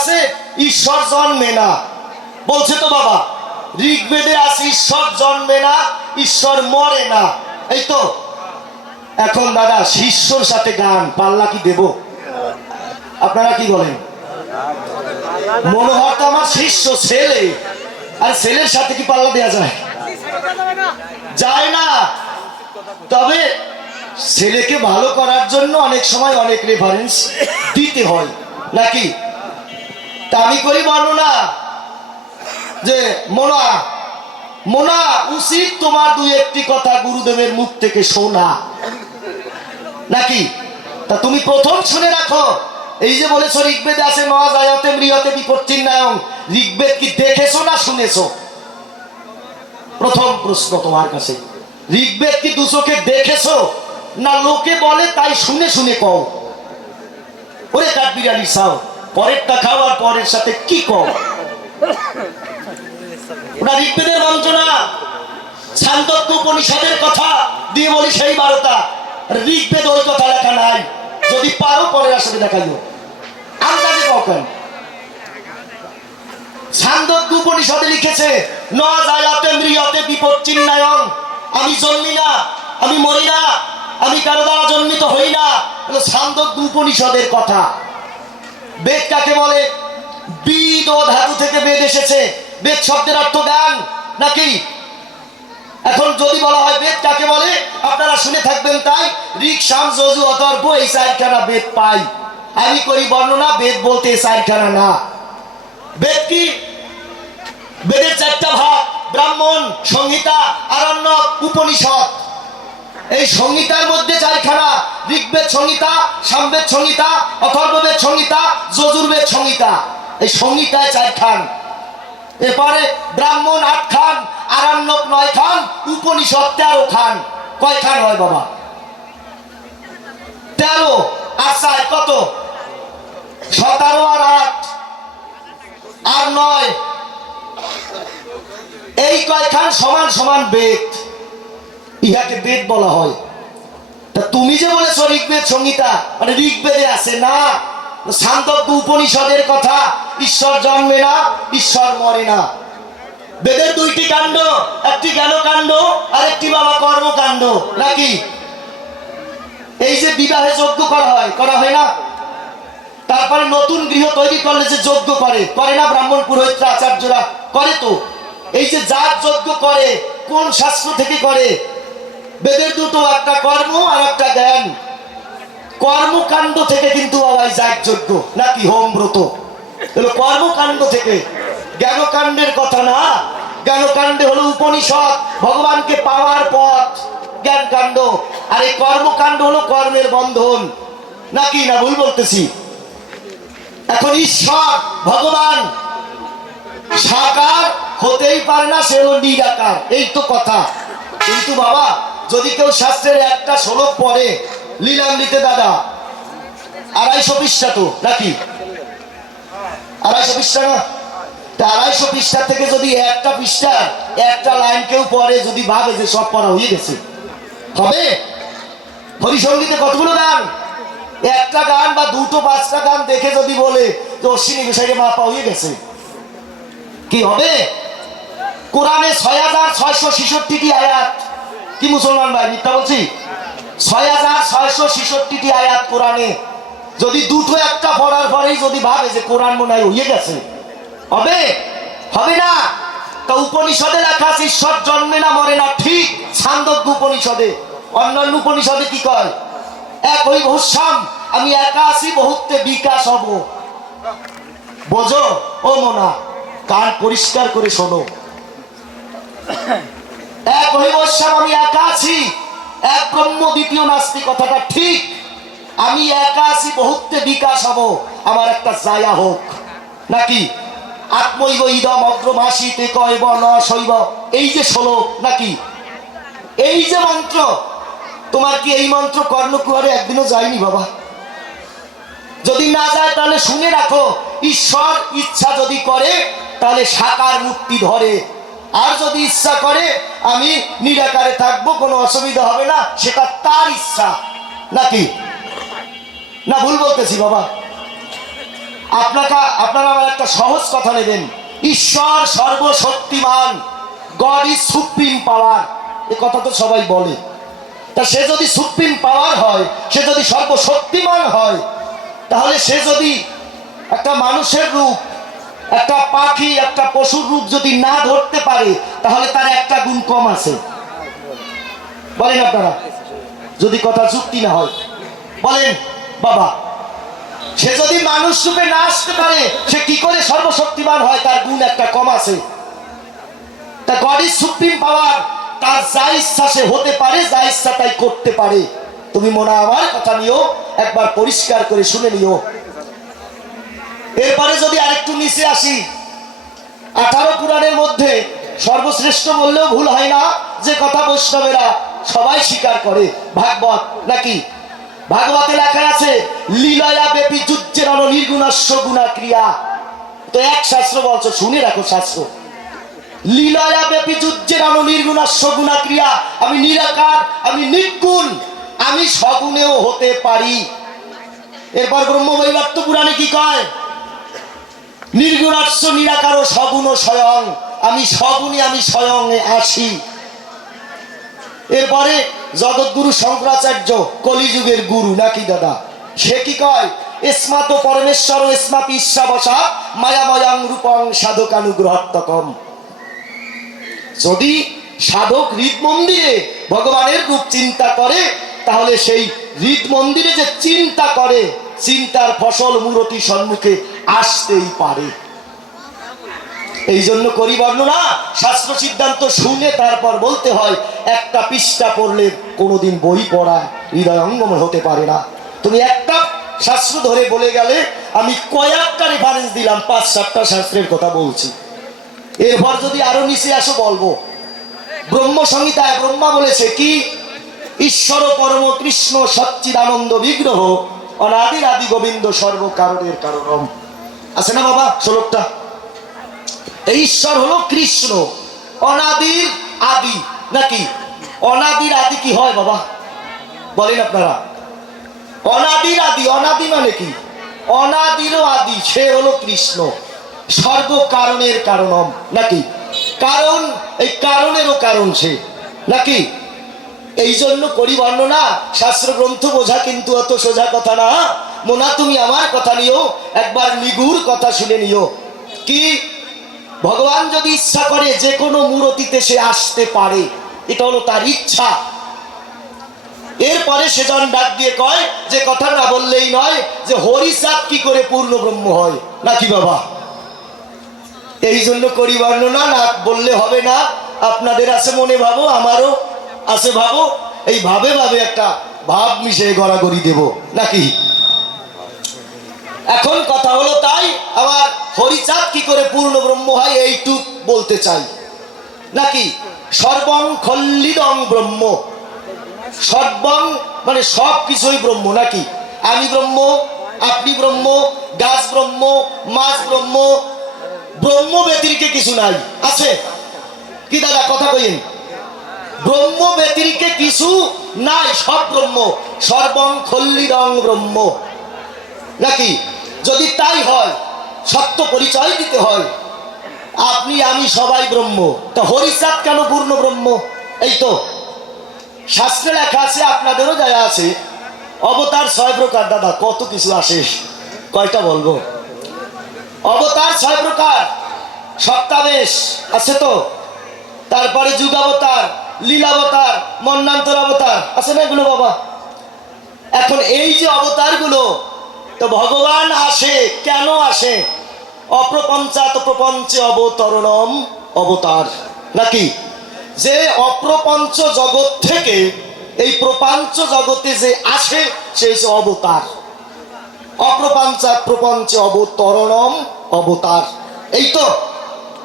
আছে ঈশ্বর জন্মে না, বলছে তো বাবা। ঋগ্বেদে আছে ঈশ্বর জন্মে না, ঈশ্বর মরে না, এই তো। এখন দাদা শিষ্যর সাথে গান পাল্লা কি দেব? আপনারা কি বলেন? মনোহর তো আমার শিষ্য, ছেলে, আর ছেলের সাথে কি পাল্লা দেওয়া যায়? যায় না। তবে ছেলেকে ভালো করার জন্য অনেক সময় অনেক রেফারেন্স দিতে হয় নাকি? তা আমি করি বর্ণনা যে মোনা মোনা উচিত তোমার দুই একটি কথা গুরুদেবের মুখ থেকে শোনা নাকি? তা তুমি প্রথম শুনে রাখো, এই যে বলেছো ঋগ্বেদে আছে নয়াজায়তে মৃয়তে বিপত্তির্নায়ং, ঋগ্বেদ কি দেখেছো না শুনেছো? প্রথম প্রশ্ন তোমার কাছে, ঋগ্বেদ কি দু চোখে দেখেছো না লোকে বলে তাই শুনে শুনে কও? ওরে কাঠবিড়ালি চাও, পরেরটা খাও আর পরের সাথে কি কও? ওটা ঋগ্বেদের বঞ্চনা, ছান্দোক্য উপনিষদের কথা দিয়ে বলি সেই 12টা, ঋগ্বেদ ওই কথা লেখা নাই। যদি পারো পরের আসলে দেখাইও, আন্দাজে কও কেন? ছান্দোক্য উপনিষদে লিখেছে ন জায়াতে মৃয়তে বিপচ্ছিন্নায়ং, আমি জন্মি না, আমি মরি না, আমি কারো দ্বারা জন্মিত হই না। ছান্দোক্য উপনিষদের কথা। বেদ কাকে বলে? বিদ ও ধাতু থেকে বেদ এসেছে। বেদ শব্দের অর্থ জ্ঞান নাকি? এখন যদি বলা হয় বেদ কাকে বলে, আপনারা শুনে থাকবেন তাই ঋক সাম যজু অথর্ব এই 4খানা বেদ পাই। আমি করি বর্ণনা, বেদ বলতে 4খানা না। বেদ কি? বেদের 4টা ভাগ, ব্রাহ্মণ, সংহিতা, আরণ্যক, উপনিষদ। এই সংহিতার মধ্যে 4খানা, ঋগ্বেদ সংহিতা, সামবেদ সংহিতা, অথর্ববেদ সংহিতা, যজুর্বেদ সংহিতা। এই সংহিতায় 4 খান। এরপরে ব্রাহ্মণ 8 খান, আরণ্যক 9 খান, উপনিষদ 13 খান। কয় খান হয় বাবা? 13 আর 4 কত? 17 আর 8 আর 9, এই কয়খান সমান সমান বেদ, ইহাকে বেদ বলা হয়। তা তুমি যে বলেছো ঋগ্বেদ সংহিতা, মানে ঋগ্বেদে আছে না, ছান্দোক্য উপনিষদের কথা, ঈশ্বর জন্মে না, ঈশ্বর মরে না। বেদের 2টি কাণ্ড, একটি জ্ঞানকাণ্ড আর একটি বাবা কর্মকাণ্ড নাকি? এই যে বিবাহে যজ্ঞ করা হয় না? তারপরে নতুন গৃহ তৈরি করলে যে যজ্ঞ করে না ব্রাহ্মণ পুরোহিতরা, আচার্যরা করে তো। এই যে যাগ যজ্ঞ করে, কোন শাস্ত্র থেকে করে? বেদের দুটো, একটা কর্ম আর একটা জ্ঞান। কর্মকাণ্ড থেকে কিন্তু বাবা যাগ যজ্ঞ নাকি হোম ব্রত, কর্মকাণ্ড থেকে। জ্ঞানকাণ্ডের কথা না, জ্ঞানকাণ্ডে হলো উপনিষদ, ভগবানকে পাওয়ার পথ, জ্ঞানকাণ্ড। আর এই কর্মকাণ্ড হলো কর্মের বন্ধন নাকি? না ভুল বলতেছি? এখন ঈশ্বর ভগবান সাকার হতেই পারে না, সে হলো নিরাকার, এই তো কথা। কিন্তু বাবা যদি কেউ শাস্ত্রের একটা শ্লোক পড়ে, লীলামৃতে দাদা 250 পৃষ্ঠা তো নাকি? 250 পৃষ্ঠা না? 250 পৃষ্ঠা থেকে যদি একটা পৃষ্ঠা একটা লাইন কেউ পড়ে, যদি ভাবে যে সব পড়া হয়ে গেছে, হবে? হরিসঙ্গীতে কতগুলো গান, একটা গান বা 2-5টা গান দেখে যদি বলে যে অশ্বিনী বিষয়ে মাপা হয়ে গেছে, কি হবে? কোরআনে 6666টি আয়াত। কি মুসলমান ভাই মিথ্যা বলছি? 6666টি আয়াত কোরআনে। যদি দুটো একটা পড়ার পরেই যদি ভাবে যে কোরআন মনে হয় হয়ে গেছে, হবে? হবে না। তা উপনিষদে লেখা আছে ঈশ্বর জন্মে না মরে না, ঠিক। ছান্দোক্য উপনিষদে। অন্যান্য উপনিষদে কি কয়? এক হই ভূস্বাম, আমি একা আছি, বহুত্বে বিকাশ হব। বোঝো ও মোনা, কান পরিষ্কার করে শোনো। এক হই ভূস্বাম, আমি একা আছি, এক ব্রহ্ম দ্বিতীয় নাস্তি, কথাটা ঠিক। আমি একা আছি, বহুত্বে বিকাশ হব, আমার একটা জায়া হোক নাকি? আত্মৈব ইদম অগ্রভাসিতে কয়ব ন শৈব, এই যে শ্লোক নাকি? এই যে মন্ত্র, তোমার কি এই মন্ত্র কর্ণকুহরে একদিনও যায়নি বাবা? যদি না যায় তাহলে শুনে রাখো, ঈশ্বর ইচ্ছা যদি করে তাহলে সাকার মূর্তি ধরে, আর যদি ইচ্ছা করে আমি নিরাকারে থাকবো, কোনো অসুবিধা হবে না, সেটা তার ইচ্ছা নাকি? না ভুল বলতেছি বাবা? আপনারা আমার একটা সহজ কথা নেবেন, ঈশ্বর সর্বশক্তিমান, গড ইজ সুপ্রিম পাওয়ার, এ কথা তো সবাই বলে। তা সে যদি সুপ্রিম পাওয়ার হয়, সে যদি সর্বশক্তিমান হয়, তাহলে সে যদি একটা মানুষের রূপ, একটা পাখি, একটা পশুর রূপ যদি না ধরতে পারে, তাহলে তার একটা গুণ কম আছে। বলেন আপনারা, যদি কথা যুক্তি না হয় বলেন বাবা। সে যদি মানুষ রূপে না আসতে পারে, সে কি করে সর্বশক্তিমান হয়? তার গুণ একটা কম আছে। তা গড ইজ সুপ্রিম পাওয়ার, তার যা ইচ্ছা সে হতে পারে, যা ইচ্ছা তাই করতে পারে। তুমি মনে আমার কথা নিও, একবার পরিষ্কার করে শুনে নিও। এরপরে যদি আরেকটু নিচে আসি, 18 পুরাণের মধ্যে সর্বশ্রেষ্ঠ বললেও ভুল হয় না, যে কথা বৈষ্ণবেরা সবাই স্বীকার করে, ভাগবত নাকি? ভাগবতে লেখা আছে লীলয়া ব্যাপী যুজ্যের নির্গুণস্য গুণা ক্রিয়া। তো এক শাস্ত্র বলছো, শুনে রাখো শাস্ত্র, লীলয়া ব্যাপী যুজ্যের নির্গুণস্য গুণা ক্রিয়া। আমি নিরাকার, আমি নির্গুণ, আমি সগুণেও হতে পারি। এরপর ব্রহ্মবৈবর্ত পুরাণে কি কয়? নির্গুণাস্য নিরাকার ও সগুণ স্বয়ং, আমি সগুণে, আমি স্বয়ং আসি। এরপরে জগৎগুরু শঙ্করাচার্য, কলিযুগের গুরু নাকি দাদা, সে কি কয়? ইস্মাত পরমেশ্বর ইস্মাত ঈশাবসা মায়াময়ং রূপং সাধকানুগ্রহত্তকম। যদি সাধক হৃদ মন্দিরে ভগবানের রূপ চিন্তা করে, তাহলে সেই হৃদ মন্দিরে যে চিন্তা করে, চিন্তার ফসল মূরতি সম্মুখে আসতেই পারে। এই জন্য করি বর্ণনা, শাস্ত্র সিদ্ধান্ত শুনে তারপর বলতে হয়। একটা পৃষ্ঠা পড়লে কোনোদিন বই পড়া হৃদয় অঙ্গম হতে পারে না। তুমি একটা শাস্ত্র ধরে বলে গেলে, আমি কয়েকটা রেফারেন্স দিলাম, 5-7টা শাস্ত্রের কথা বলছি। এরপর যদি আরো নিচে আসো বলবো, ব্রহ্ম সংহিতায় ব্রহ্মা বলেছে কি? ঈশ্বর পরম কৃষ্ণ সচ্চিদানন্দ বিগ্রহ অনাদির আদি গোবিন্দ সর্বকারণের কারণম। আছে না বাবা শ্লোকটা? ঈশ্বর হলো কৃষ্ণ, অনাদির আদি নাকি? অনাদির আদি কি হয় বাবা বলেন আপনারা? অনাদির আদি, অনাদি মানে কি? অনাদিরও আদি, সে হলো কৃষ্ণ, সর্বকারণের কারণম নাকি? কারণ, এই কারণেরও কারণ সে নাকি? এই জন্য করি বর্ণনা। শাস্ত্র গ্রন্থ বোঝা কিন্তু অত সোজা কথা না। মোনা তুমি আমার কথা নিও, একবার নিগুর কথা শুনে নিও। কি? ভগবান যদি ইচ্ছা করে যে কোনো মূরতিতে সে আসতে পারে, এটা হলো তার ইচ্ছা। এরপরে সেজন ডাক দিয়ে কয়, যে কথা না বললেই নয়, যে হরিচাঁদ কি করে পূর্ণ ব্রহ্ম হয় নাকি বাবা? এই জন্য করি বর্ণনা, না বললে হবে না। আপনাদের আছে মনে ভাবো, আমারও আছে ভাবো, এই ভাবে ভাবে একটা ভাব মিশিয়ে গড়াগড়ি দেব নাকি? এখন কথা হলো তাই, আমার হরিচাঁদ কি করে পূর্ণ ব্রহ্ম হয় এইটুক বলতে চাই নাকি? সর্বং খল্লিদং ব্রহ্ম, সর্বং মানে সব কিছুই ব্রহ্ম নাকি? আমি ব্রহ্ম, আপনি ব্রহ্ম, গাছ ব্রহ্ম, মাছ ব্রহ্ম, ব্রহ্ম ব্যতিরিকে কিছু নাই। আছে কি দাদা কথা কইন? ব্রহ্ম ব্যতিরিকে কিছু নাই, সব ব্রহ্ম। সর্বং খল্লিদং ব্রহ্ম নাকি? যদি তাই হয়, সত্য পরিচয় দিতে হয়, আপনি আমি সবাই ব্রহ্ম, তা হরিচাঁদ কেন পূর্ণ ব্রহ্ম? এই তো শাস্ত্রে লেখা আছে, আপনাদেরও যায় আছে, অবতার 6 প্রকার। দাদা কত কিছু আসে, কয়টা বলবো? অবতার 6 প্রকার, সপ্তাবেশ আছে তো, তারপরে যুগাবতার, লীলাবতার, মন্নান্তর অবতার আছে না এগুলো বাবা? এখন এই যে অবতারগুলো, তো ভগবান আসে কেন আসে? অপ্রপঞ্চাত প্রপঞ্চে অবতরণম, অবতার নাকি? যে অপ্রপঞ্চ জগৎ থেকে এই প্রপঞ্চ জগতে যে আসে, সে হচ্ছে অবতার। অপ্রপঞ্চাত প্রপঞ্চে অবতরণম, অবতার। এই তো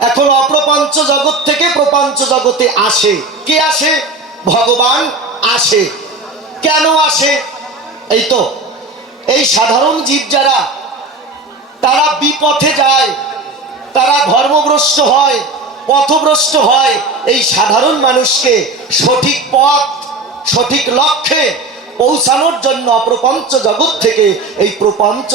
এখন অপ্রপঞ্চ জগৎ থেকে প্রপঞ্চ জগতে আসে। কে আসে? ভগবান আসে। কেন আসে? এই তো এই সাধারণ জীব যারা, তারা বিপথে যায়, তারা ধর্মভ্রষ্ট হয়, পথভ্রষ্ট হয়। এই সাধারণ মানুষকে সঠিক পথ, সঠিক লক্ষ্যে পৌঁছানোর জন্য অপ্রপঞ্চ জগৎ থেকে এই প্রপঞ্চ